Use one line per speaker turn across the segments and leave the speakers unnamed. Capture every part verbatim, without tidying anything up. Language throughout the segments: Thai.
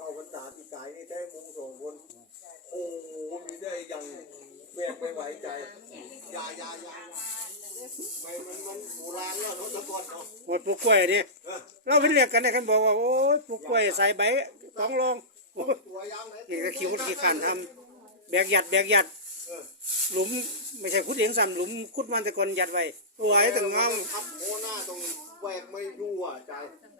พรรษาปีกายนี่ได้มุงสองคนโอ้มีได้ยังแบกไม่ไหวใจยายายาไม่มันมันโบราณแล้วรถตะกอนเนาะ
หมดปลูกกล้วยนี่เราไปเรียกกันได้กันบอกว่าโอ้ยปลูกกล้วยใส่ใบตองลงนี่ก็ขี้คุดขี้ขันทำแบกหยัดแบกหยัดหลุมไม่ใช่คุดเองซ้ำหลุมคุดมันแต่ก่อนหยัดไว้ตัวไอ้ถึงงอม
ทับโคหน้าตรงแหวกไม่รู้อ่ะใจ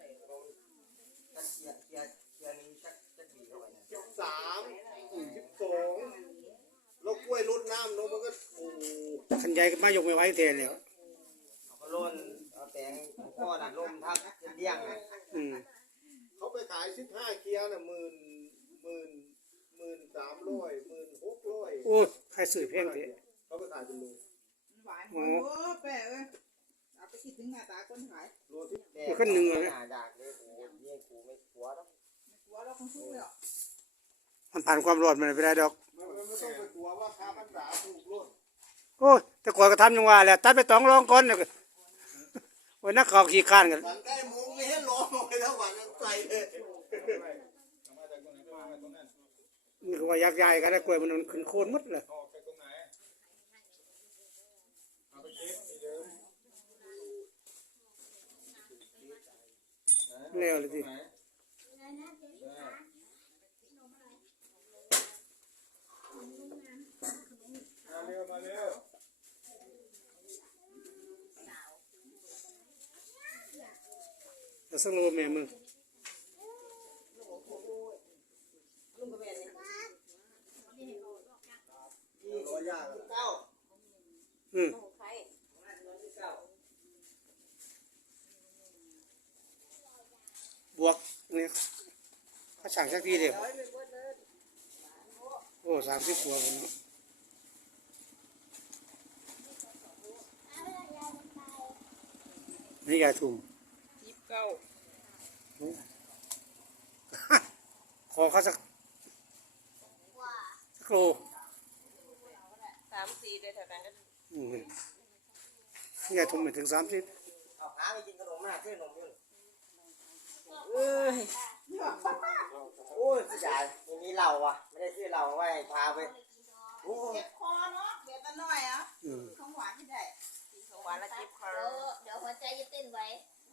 สิบสามสิบสองแล้วกล้วยรดน้ำเนาะมันก็โอ้
ขันใหญ่มายกไม่ไหวเทนแล้ว
เขาล้นเอาแตงพ่อน่ะลมทับเลี้ยงอ่ะ
เขาไปขายสิบห้าเคียน่ะหมื่นหมื่นหมื่นสามร้อยหมื่นหกร้อย
โอ้ใครสื่อเพลงเถอะ
เขาไปขายเป็นโล
หวานโอ้แปะเอ้ยเอาไปคิดถึงหน้าตาคนขาย
โลที่
แปะคนหนึ่งเลย
ด่าเลยกูเนี่ยกูไม่กลัวแล้ว
ไม่กลัวแล้วคงสู้เลย
มันผ่านความร้อนมันไม่ได้ดอก
ไม่ต้องไปกลัวว่าค้าพันษาถูกล้น
โอ้แต่ก่อนก็ทำยังว่าแหละตัดไปต้องลองก่อนเลยวันนักข่าวขี้ข้านกัน
มันได้มุ้งไม่ให้ร้องเลยแล้ววันนั้นใส่เลย
นี่ก็ว่ายักษ์ใหญ่กันนะกล้วยมันขึ้นโคนมัดเลยเร็วเลยทีจะสั่งโลแม่มึงอืมบวกนี่เขาสั่งสักทีเดียวโอ้สามสิบกว่าคนนี่ยาทุ่ม
ยี่สิบเก้า
ขอเขาสักสักโล
สามสี่ได้เท่ากัน
อืมนี่ยาทุ่มไปถึงสามสิบ
เอาหาไปกินขนมมาซื้อนมด้วย
เอ้ย
โอ้ยผู้ชายไม่มีเหล้าอ่ะไม่ได้ซื้อเหล้าไว้พาไป
เจ็บคอเนาะเดี๋ยวจะน้อยอ่ะของหวานที่ได้ของหวานแล้วเจ็บคอ
เดี๋ยวหัวใจจะเต้นไว้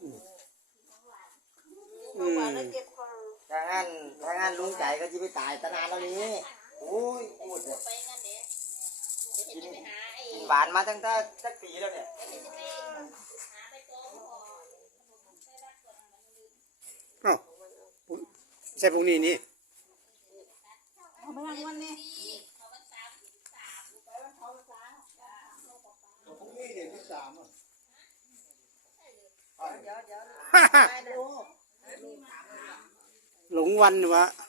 ของหวานแล้วเจ็บคอ
ถ้างั้นถ้างั้นลุงใจก็จะไปตายตนานแล้วนี้โอ้ยพูดเลยกินกินหวานมาตั้งแต่สักปีแล้วเนี่ย
อ้าวใช่พวกนี้นี่
เอาไปรางวัลนี่
พรุ่งนี้เดี๋ยวที่สามอ่ะ
เดี๋ยวเดี๋ยว
หลงวันวะ